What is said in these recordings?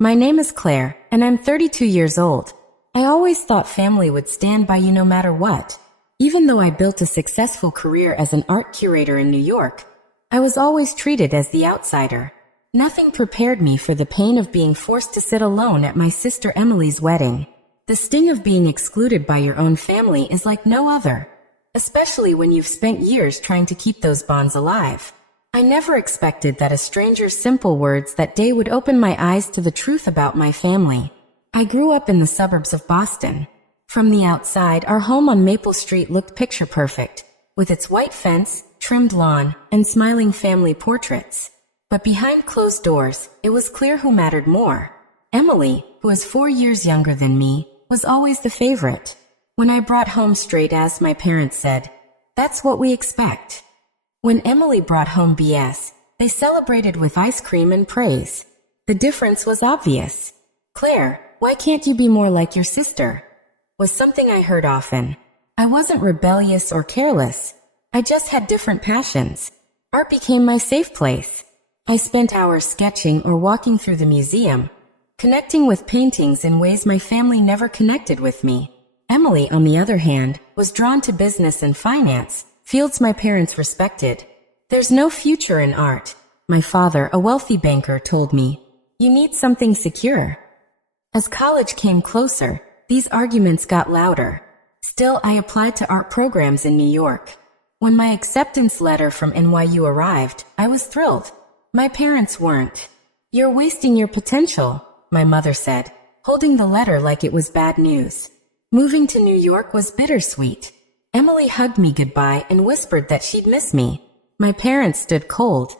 My name is Claire, and I'm 32 years old. I always thought family would stand by you no matter what. Even though I built a successful career as an art curator in New York, I was always treated as the outsider. Nothing prepared me for the pain of being forced to sit alone at my sister Emily's wedding. The sting of being excluded by your own family is like no other, especially when you've spent years trying to keep those bonds alive. I never expected that a stranger's simple words that day would open my eyes to the truth about my family. I grew up in the suburbs of Boston. From the outside, our home on Maple Street looked picture perfect, with its white fence, trimmed lawn, and smiling family portraits. But behind closed doors, it was clear who mattered more. Emily, who is 4 years younger than me, was always the favorite. When I brought home straight A's, my parents said, "That's what we expect." When Emily brought home BS, they celebrated with ice cream and praise. The difference was obvious. "Claire, why can't you be more like your sister?" was something I heard often. I wasn't rebellious or careless. I just had different passions. Art became my safe place. I spent hours sketching or walking through the museum, connecting with paintings in ways my family never connected with me. Emily, on the other hand, was drawn to business and finance, fields my parents respected. "There's no future in art," my father, a wealthy banker, told me. "You need something secure." As college came closer, these arguments got louder. Still, I applied to art programs in New York. When my acceptance letter from NYU arrived, I was thrilled. My parents weren't. "You're wasting your potential," my mother said, holding the letter like it was bad news. Moving to New York was bittersweet. Emily hugged me goodbye and whispered that she'd miss me. My parents stood cold,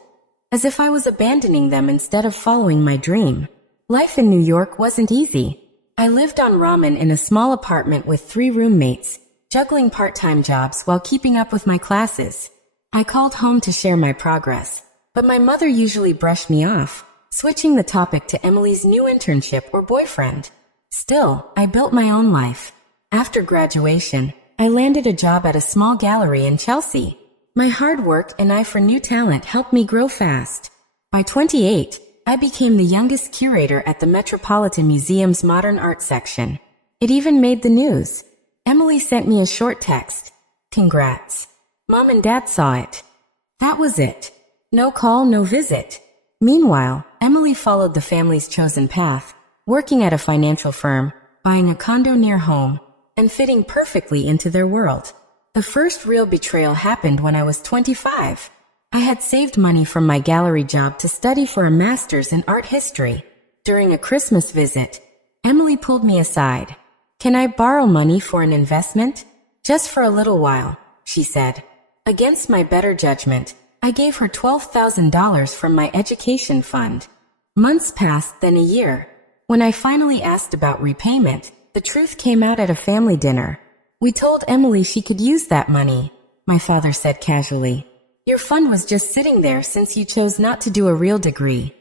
as if I was abandoning them instead of following my dream. Life in New York wasn't easy. I lived on ramen in a small apartment with 3 roommates, juggling part-time jobs while keeping up with my classes. I called home to share my progress, but my mother usually brushed me off, switching the topic to Emily's new internship or boyfriend. Still, I built my own life. After graduation, I landed a job at a small gallery in Chelsea. My hard work and eye for new talent helped me grow fast. By 28, I became the youngest curator at the Metropolitan Museum's Modern Art section. It even made the news. Emily sent me a short text. "Congrats. Mom and Dad saw it." That was it. No call, no visit. Meanwhile, Emily followed the family's chosen path, working at a financial firm, buying a condo near home, and fitting perfectly into their world. The first real betrayal happened when I was 25. I had saved money from my gallery job to study for a master's in art history. During a Christmas visit, Emily pulled me aside. "Can I borrow money for an investment?" "Just for a little while," she said. Against my better judgment, I gave her $12,000 from my education fund. Months passed, then a year. When I finally asked about repayment, the truth came out at a family dinner. "We told Emily she could use that money," my father said casually. "Your fund was just sitting there since you chose not to do a real degree."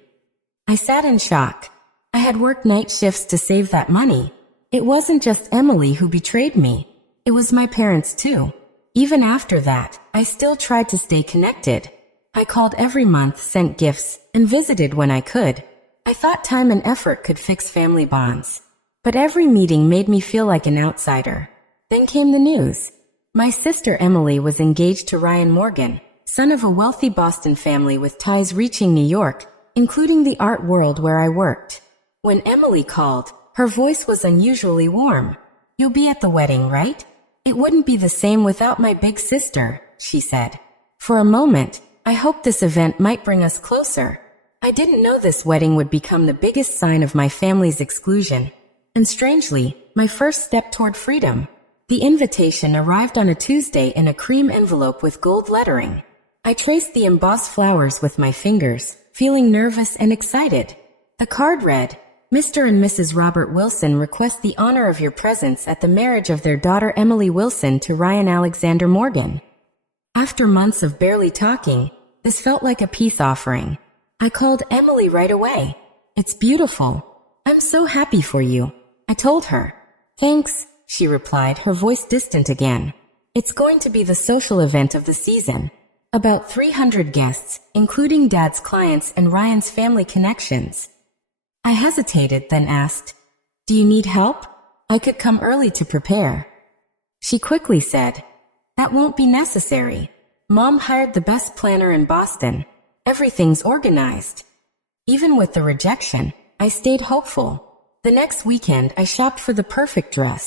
I sat in shock. I had worked night shifts to save that money. It wasn't just Emily who betrayed me. It was my parents too. Even after that, I still tried to stay connected. I called every month, sent gifts, and visited when I could. I thought time and effort could fix family bonds. But every meeting made me feel like an outsider. Then came the news. My sister Emily was engaged to Ryan Morgan, son of a wealthy Boston family with ties reaching New York, including the art world where I worked. When Emily called, her voice was unusually warm. "You'll be at the wedding, right?" "It wouldn't be the same without my big sister," she said. For a moment, I hoped this event might bring us closer. I didn't know this wedding would become the biggest sign of my family's exclusion, and strangely, my first step toward freedom. The invitation arrived on a Tuesday in a cream envelope with gold lettering. I traced the embossed flowers with my fingers, feeling nervous and excited. The card read, "Mr. and Mrs. Robert Wilson request the honor of your presence at the marriage of their daughter Emily Wilson to Ryan Alexander Morgan." After months of barely talking, this felt like a peace offering. I called Emily right away. "It's beautiful. I'm so happy for you," I told her. "Thanks," she replied, her voice distant again. "It's going to be the social event of the season. About 300 guests, including Dad's clients and Ryan's family connections." I hesitated, then asked, "Do you need help? I could come early to prepare." She quickly said, "That won't be necessary. Mom hired the best planner in Boston. Everything's organized." Even with the rejection, I stayed hopeful. The next weekend, I shopped for the perfect dress.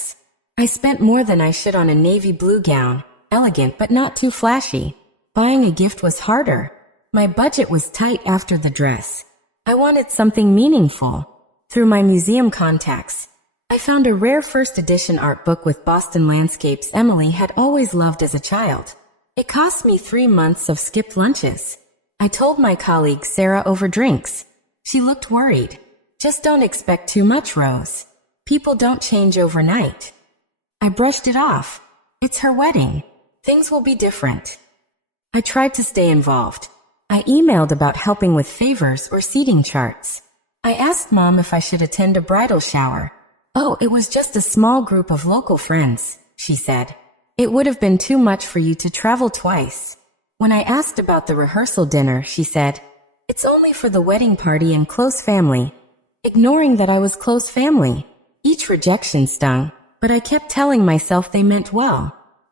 I spent more than I should on a navy blue gown, elegant but not too flashy. Buying a gift was harder. My budget was tight after the dress. I wanted something meaningful. Through my museum contacts, I found a rare first edition art book with Boston landscapes Emily had always loved as a child. It cost me 3 months of skipped lunches. I told my colleague Sarah over drinks. She looked worried. "Just don't expect too much, Rose. People don't change overnight." I brushed it off. It's her wedding. Things will be different. I tried to stay involved. I emailed about helping with favors or seating charts. I asked Mom if I should attend a bridal shower. "Oh, it was just a small group of local friends," she said. "It would have been too much for you to travel twice." When I asked about the rehearsal dinner, she said, "It's only for the wedding party and close family," ignoring that I was close family. Each rejection stung, but I kept telling myself they meant well.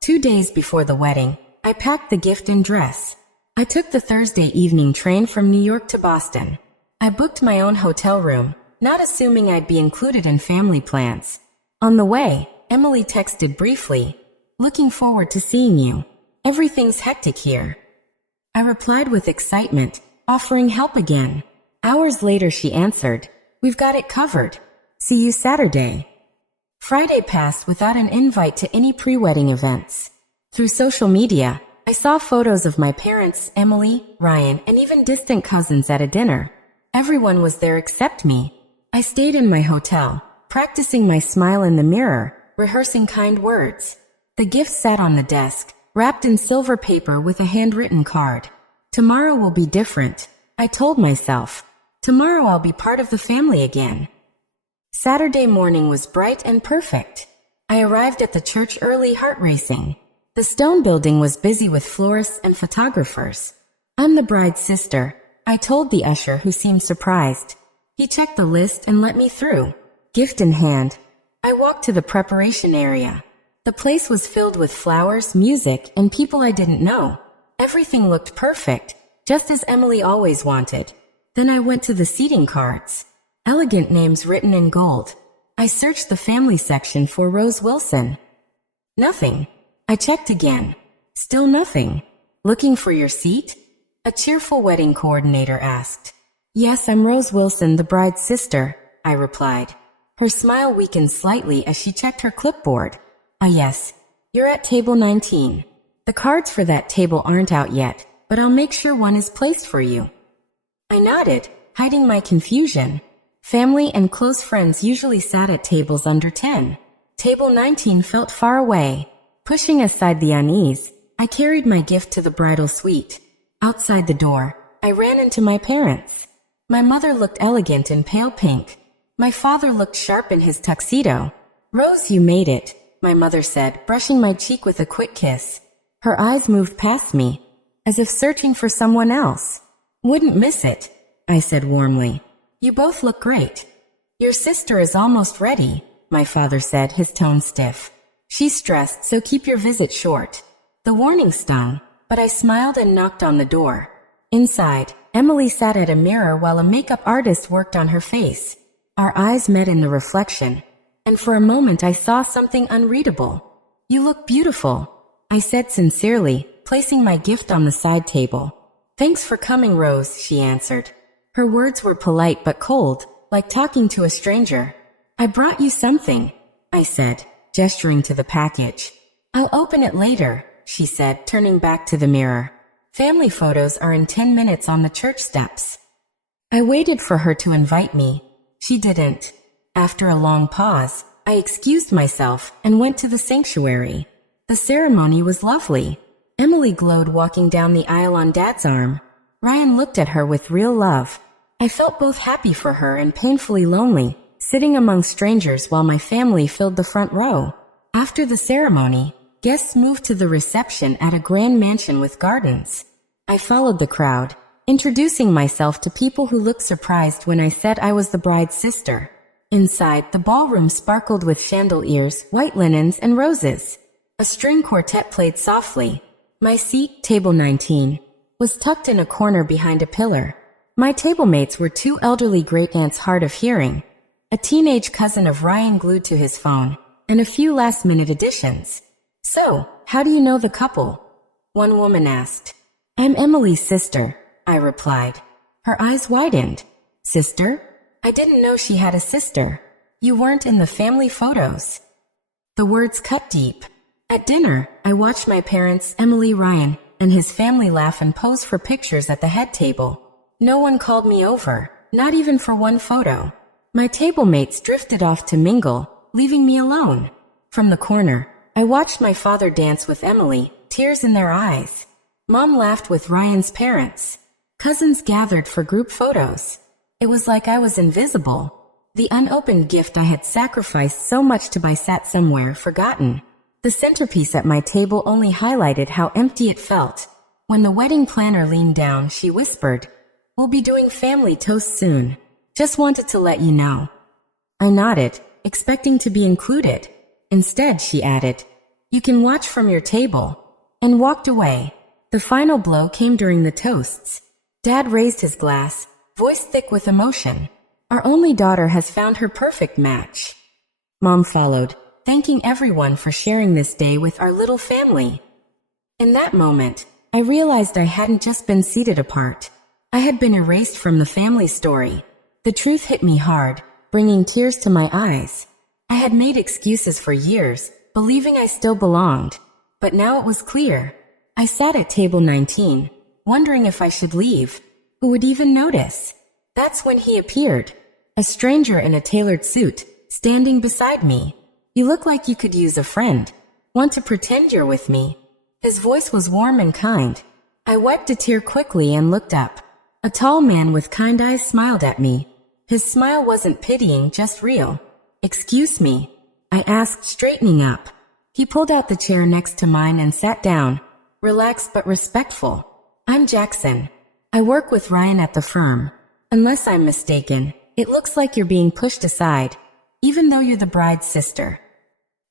2 days before the wedding, I packed the gift and dress. I took the Thursday evening train from New York to Boston. I booked my own hotel room, not assuming I'd be included in family plans. On the way, Emily texted briefly, "Looking forward to seeing you. Everything's hectic here." I replied with excitement, offering help again. Hours later she answered, "We've got it covered. See you Saturday." Friday passed without an invite to any pre-wedding events. Through social media, I saw photos of my parents, Emily, Ryan, and even distant cousins at a dinner. Everyone was there except me. I stayed in my hotel, practicing my smile in the mirror, rehearsing kind words. The gift sat on the desk, wrapped in silver paper with a handwritten card. "Tomorrow will be different," I told myself. "Tomorrow I'll be part of the family again." Saturday morning was bright and perfect. I arrived at the church early, heart racing. The stone building was busy with florists and photographers. "I'm the bride's sister," I told the usher, who seemed surprised. He checked the list and let me through, gift in hand. I walked to the preparation area. The place was filled with flowers, music, and people I didn't know. Everything looked perfect, just as Emily always wanted. Then I went to the seating cards. Elegant names written in gold. I searched the family section for Rose Wilson. Nothing. I checked again. Still nothing. "Looking for your seat?" a cheerful wedding coordinator asked. "Yes, I'm Rose Wilson, the bride's sister," I replied. Her smile weakened slightly as she checked her clipboard. "Ah, yes. You're at table 19. The cards for that table aren't out yet, but I'll make sure one is placed for you." I nodded, hiding my confusion. Family and close friends usually sat at tables under 10. Table 19 felt far away. Pushing aside the unease, I carried my gift to the bridal suite. Outside the door, I ran into my parents. My mother looked elegant in pale pink. My father looked sharp in his tuxedo. "Rose, you made it," my mother said, brushing my cheek with a quick kiss. Her eyes moved past me, as if searching for someone else. "Wouldn't miss it," I said warmly. "You both look great." "Your sister is almost ready," my father said, his tone stiff. "She's stressed, so keep your visit short." The warning stung, but I smiled and knocked on the door. Inside, Emily sat at a mirror while a makeup artist worked on her face. Our eyes met in the reflection, and for a moment I saw something unreadable. "You look beautiful," I said sincerely, placing my gift on the side table. "Thanks for coming, Rose," she answered. Her words were polite but cold, like talking to a stranger. "I brought you something," I said, gesturing to the package. "I'll open it later," she said, turning back to the mirror. "Family photos are in 10 minutes on the church steps." I waited for her to invite me. She didn't. After a long pause, I excused myself and went to the sanctuary. The ceremony was lovely. Emily glowed walking down the aisle on Dad's arm. Ryan looked at her with real love. I felt both happy for her and painfully lonely, sitting among strangers while my family filled the front row. After the ceremony, guests moved to the reception at a grand mansion with gardens. I followed the crowd. introducing myself to people who looked surprised when I said I was the bride's sister. Inside, the ballroom sparkled with chandeliers, white linens, and roses. A string quartet played softly. My seat, table 19, was tucked in a corner behind a pillar. My table mates were two elderly great-aunts hard of hearing, a teenage cousin of Ryan glued to his phone, and a few last-minute additions. "So, how do you know the couple?" one woman asked. "I'm Emily's sister," I replied. Her eyes widened. "Sister? I didn't know she had a sister. You weren't in the family photos." The words cut deep. At dinner, I watched my parents, Emily, Ryan, and his family laugh and pose for pictures at the head table. No one called me over, not even for one photo. My table mates drifted off to mingle, leaving me alone. From the corner, I watched my father dance with Emily, tears in their eyes. Mom laughed with Ryan's parents. Cousins gathered for group photos. It was like I was invisible. The unopened gift I had sacrificed so much to buy sat somewhere forgotten. The centerpiece at my table only highlighted how empty it felt. When the wedding planner leaned down, she whispered, "We'll be doing family toast soon. Just wanted to let you know." I nodded, expecting to be included. Instead, she added, "You can watch from your table," and walked away. The final blow came during the toasts. Dad raised his glass, voice thick with emotion. "Our only daughter has found her perfect match." Mom followed, thanking everyone for sharing this day with our little family. In that moment, I realized I hadn't just been seated apart. I had been erased from the family story. The truth hit me hard, bringing tears to my eyes. I had made excuses for years, believing I still belonged. But now it was clear. I sat at table 19, wondering if I should leave. Who would even notice? That's when he appeared. A stranger in a tailored suit, standing beside me. "You look like you could use a friend. Want to pretend you're with me?" His voice was warm and kind. I wiped a tear quickly and looked up. A tall man with kind eyes smiled at me. His smile wasn't pitying, just real. "Excuse me?" I asked, straightening up. He pulled out the chair next to mine and sat down, relaxed but respectful. "I'm Jackson. I work with Ryan at the firm. Unless I'm mistaken, it looks like you're being pushed aside, even though you're the bride's sister."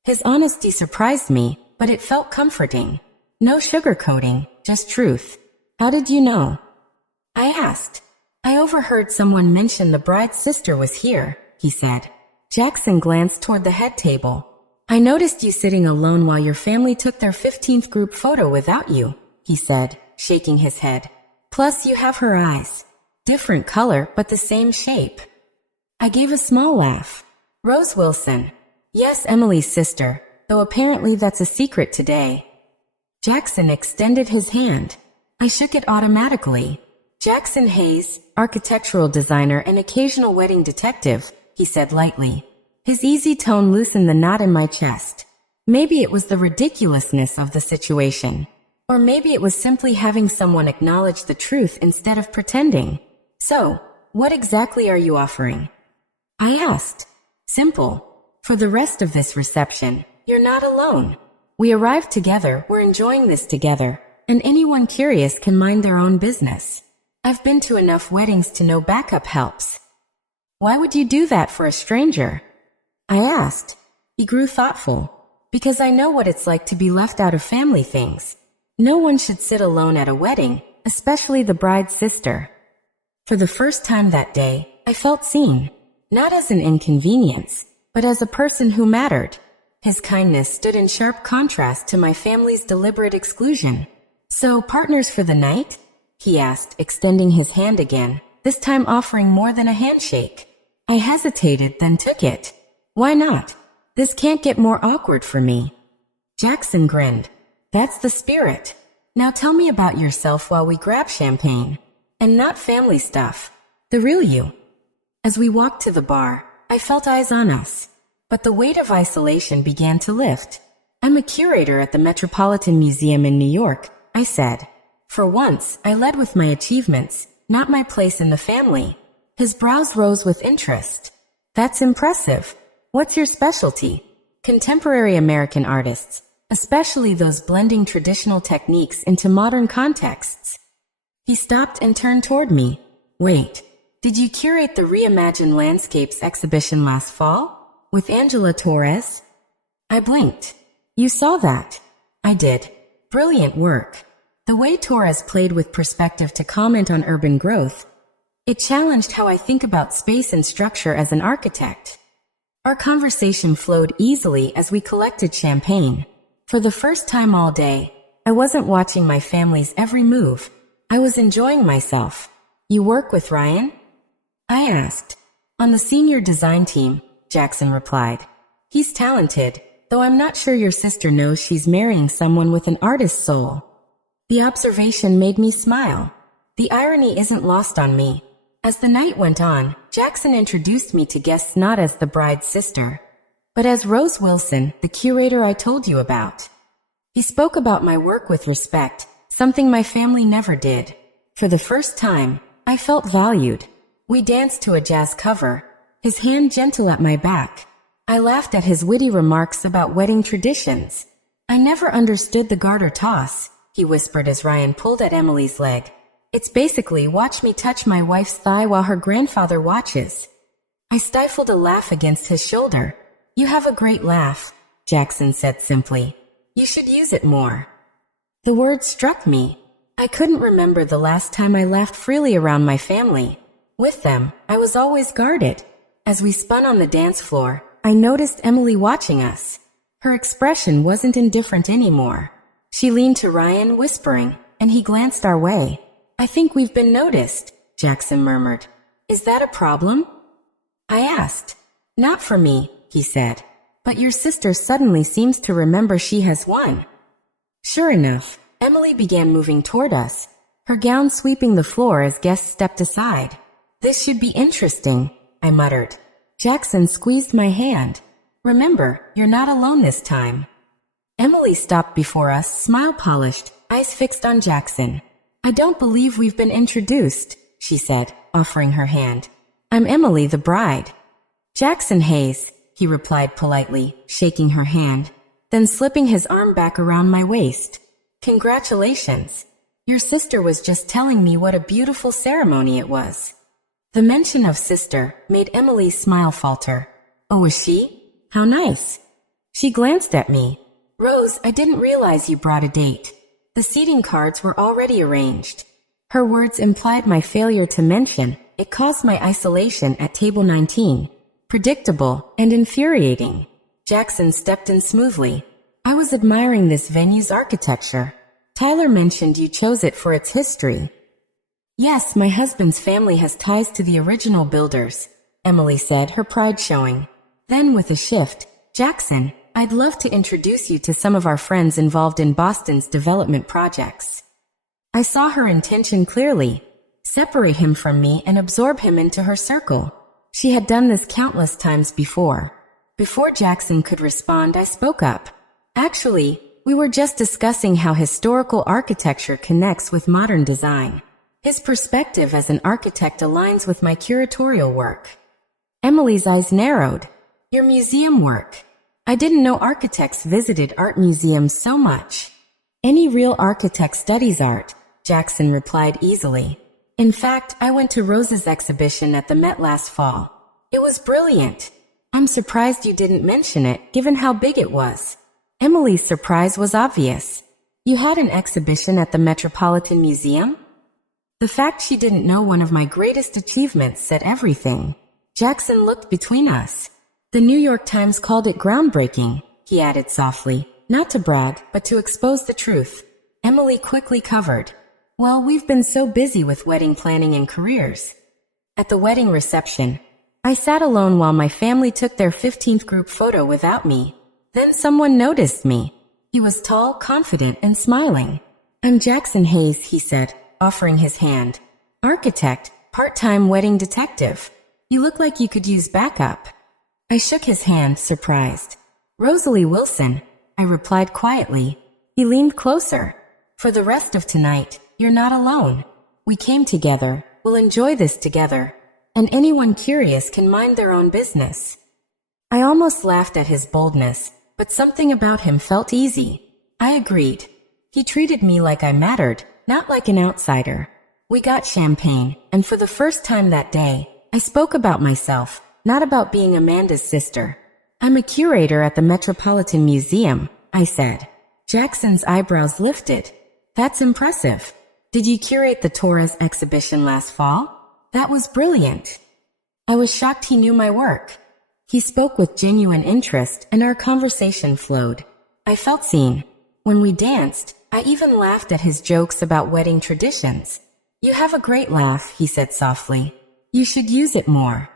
His honesty surprised me, but it felt comforting. No sugarcoating, just truth. "How did you know?" I asked. "I overheard someone mention the bride's sister was here," he said. Jackson glanced toward the head table. "I noticed you sitting alone while your family took their 15th group photo without you," he said, shaking his head. "Plus, you have her eyes. Different color, but the same shape." I gave a small laugh. "Rose Wilson." "Yes, Emily's sister, though apparently that's a secret today." Jackson extended his hand. I shook it automatically. "Jackson Hayes, architectural designer and occasional wedding detective," he said lightly. His easy tone loosened the knot in my chest. Maybe it was the ridiculousness of the situation. Or maybe it was simply having someone acknowledge the truth instead of pretending. "So, what exactly are you offering?" I asked. "Simple. For the rest of this reception, you're not alone. We arrived together, we're enjoying this together, and anyone curious can mind their own business. I've been to enough weddings to know backup helps." "Why would you do that for a stranger?" I asked. He grew thoughtful. "Because I know what it's like to be left out of family things. No one should sit alone at a wedding, especially the bride's sister." For the first time that day, I felt seen. Not as an inconvenience, but as a person who mattered. His kindness stood in sharp contrast to my family's deliberate exclusion. "So, partners for the night?" he asked, extending his hand again, this time offering more than a handshake. I hesitated, then took it. "Why not? This can't get more awkward for me." Jackson grinned. "That's the spirit. Now tell me about yourself while we grab champagne. And not family stuff. The real you." As we walked to the bar, I felt eyes on us. But the weight of isolation began to lift. "I'm a curator at the Metropolitan Museum in New York," I said. For once, I led with my achievements, not my place in the family. His brows rose with interest. "That's impressive. What's your specialty?" "Contemporary American artists, especially those blending traditional techniques into modern contexts." He stopped and turned toward me. Wait, did you curate the Reimagine Landscapes exhibition last fall? With Angela Torres? I blinked. You saw that? I did. Brilliant work. The way Torres played with perspective to comment on urban growth, it challenged how I think about space and structure as an architect. Our conversation flowed easily as we collected champagne. For the first time all day, I wasn't watching my family's every move. I was enjoying myself. You work with Ryan? I asked. On the senior design team, Jackson replied. He's talented, though I'm not sure your sister knows she's marrying someone with an artist's soul. The observation made me smile. The irony isn't lost on me. As the night went on, Jackson introduced me to guests not as the bride's sister, but as Rose Wilson, the curator I told you about. He spoke about my work with respect, something my family never did. For the first time, I felt valued. We danced to a jazz cover, his hand gentle at my back. I laughed at his witty remarks about wedding traditions. I never understood the garter toss, he whispered as Ryan pulled at Emily's leg. It's basically watch me touch my wife's thigh while her grandfather watches. I stifled a laugh against his shoulder. You have a great laugh, Jackson said simply. You should use it more. The word struck me. I couldn't remember the last time I laughed freely around my family. With them, I was always guarded. As we spun on the dance floor, I noticed Emily watching us. Her expression wasn't indifferent anymore. She leaned to Ryan, whispering, and he glanced our way. I think we've been noticed, Jackson murmured. Is that a problem? I asked. Not for me, he said. But your sister suddenly seems to remember she has won. Sure enough, Emily began moving toward us, her gown sweeping the floor as guests stepped aside. This should be interesting, I muttered. Jackson squeezed my hand. Remember, you're not alone this time. Emily stopped before us, smile polished, eyes fixed on Jackson. I don't believe we've been introduced, she said, offering her hand. I'm Emily, the bride. Jackson Hayes, he replied politely, shaking her hand, then slipping his arm back around my waist. Congratulations. Your sister was just telling me what a beautiful ceremony it was. The mention of sister made Emily's smile falter. Oh, was she? How nice. She glanced at me. Rose, I didn't realize you brought a date. The seating cards were already arranged. Her words implied my failure to mention. It caused my isolation at table 19. Predictable and infuriating. Jackson stepped in smoothly. I was admiring this venue's architecture. Tyler mentioned you chose it for its history. Yes, my husband's family has ties to the original builders, Emily said, her pride showing. Then with a shift, Jackson, I'd love to introduce you to some of our friends involved in Boston's development projects. I saw her intention clearly. Separate him from me and absorb him into her circle. She had done this countless times before. Before Jackson could respond, I spoke up. Actually, we were just discussing how historical architecture connects with modern design. His perspective as an architect aligns with my curatorial work. Emily's eyes narrowed. Your museum work. I didn't know architects visited art museums so much. Any real architect studies art, Jackson replied easily. In fact, I went to Rose's exhibition at the Met last fall. It was brilliant. I'm surprised you didn't mention it, given how big it was. Emily's surprise was obvious. You had an exhibition at the Metropolitan Museum? The fact she didn't know one of my greatest achievements said everything. Jackson looked between us. The New York Times called it groundbreaking, he added softly, not to brag, but to expose the truth. Emily quickly covered. Well, we've been so busy with wedding planning and careers. At the wedding reception, I sat alone while my family took their 15th group photo without me. Then someone noticed me. He was tall, confident, and smiling. I'm Jackson Hayes, he said, offering his hand. Architect, part-time wedding detective. You look like you could use backup. I shook his hand, surprised. Rosalie Wilson, I replied quietly. He leaned closer. For the rest of tonight, you're not alone. We came together, we'll enjoy this together. And anyone curious can mind their own business. I almost laughed at his boldness, but something about him felt easy. I agreed. He treated me like I mattered, not like an outsider. We got champagne, and for the first time that day, I spoke about myself, not about being Amanda's sister. I'm a curator at the Metropolitan Museum, I said. Jackson's eyebrows lifted. That's impressive. Did you curate the Torres exhibition last fall? That was brilliant. I was shocked he knew my work. He spoke with genuine interest and our conversation flowed. I felt seen. When we danced, I even laughed at his jokes about wedding traditions. You have a great laugh, he said softly. You should use it more.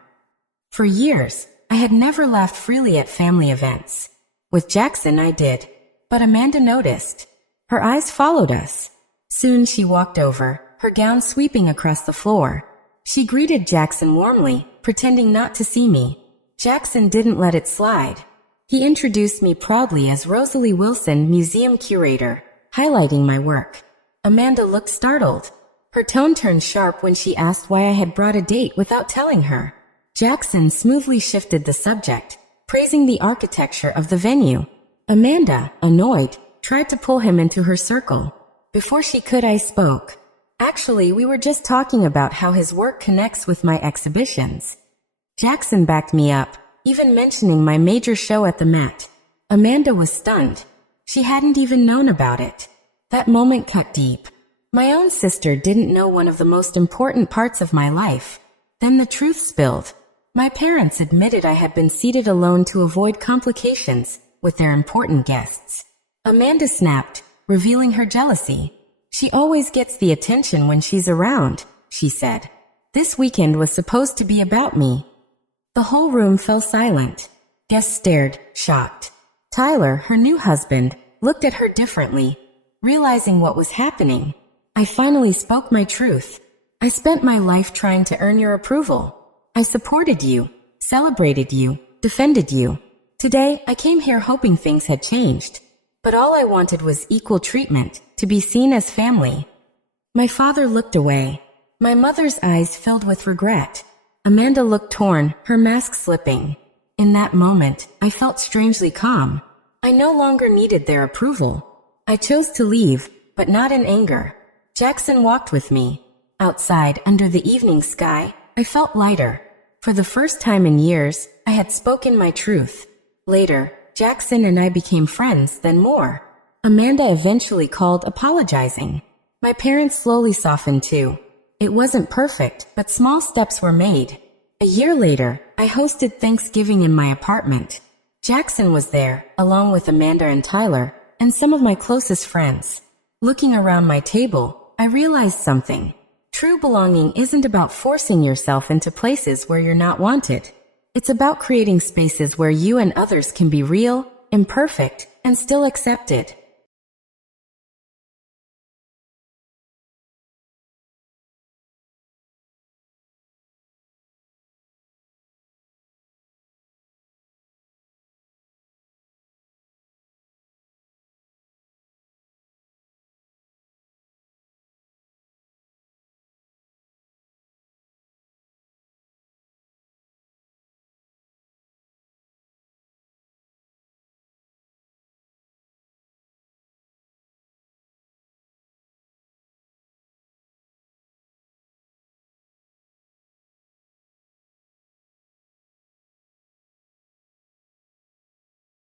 For years, I had never laughed freely at family events. With Jackson, I did. But Amanda noticed. Her eyes followed us. Soon she walked over, her gown sweeping across the floor. She greeted Jackson warmly, pretending not to see me. Jackson didn't let it slide. He introduced me proudly as Rosalie Wilson, museum curator, highlighting my work. Amanda looked startled. Her tone turned sharp when she asked why I had brought a date without telling her. Jackson smoothly shifted the subject, praising the architecture of the venue. Amanda, annoyed, tried to pull him into her circle. Before she could, I spoke. Actually, we were just talking about how his work connects with my exhibitions. Jackson backed me up, even mentioning my major show at the Met. Amanda was stunned. She hadn't even known about it. That moment cut deep. My own sister didn't know one of the most important parts of my life. Then the truth spilled. My parents admitted I had been seated alone to avoid complications with their important guests. Amanda snapped, revealing her jealousy. She always gets the attention when she's around, she said. This weekend was supposed to be about me. The whole room fell silent. Guests stared, shocked. Tyler, her new husband, looked at her differently, realizing what was happening. I finally spoke my truth. I spent my life trying to earn your approval. I supported you, celebrated you, defended you. Today, I came here hoping things had changed. But all I wanted was equal treatment, to be seen as family. My father looked away. My mother's eyes filled with regret. Amanda looked torn, her mask slipping. In that moment, I felt strangely calm. I no longer needed their approval. I chose to leave, but not in anger. Jackson walked with me. Outside, under the evening sky, I felt lighter. For the first time in years, I had spoken my truth. Later, Jackson and I became friends, then more. Amanda eventually called apologizing. My parents slowly softened too. It wasn't perfect, but small steps were made. A year later, I hosted Thanksgiving in my apartment. Jackson was there, along with Amanda and Tyler, and some of my closest friends. Looking around my table, I realized something. True belonging isn't about forcing yourself into places where you're not wanted. It's about creating spaces where you and others can be real, imperfect, and still accepted.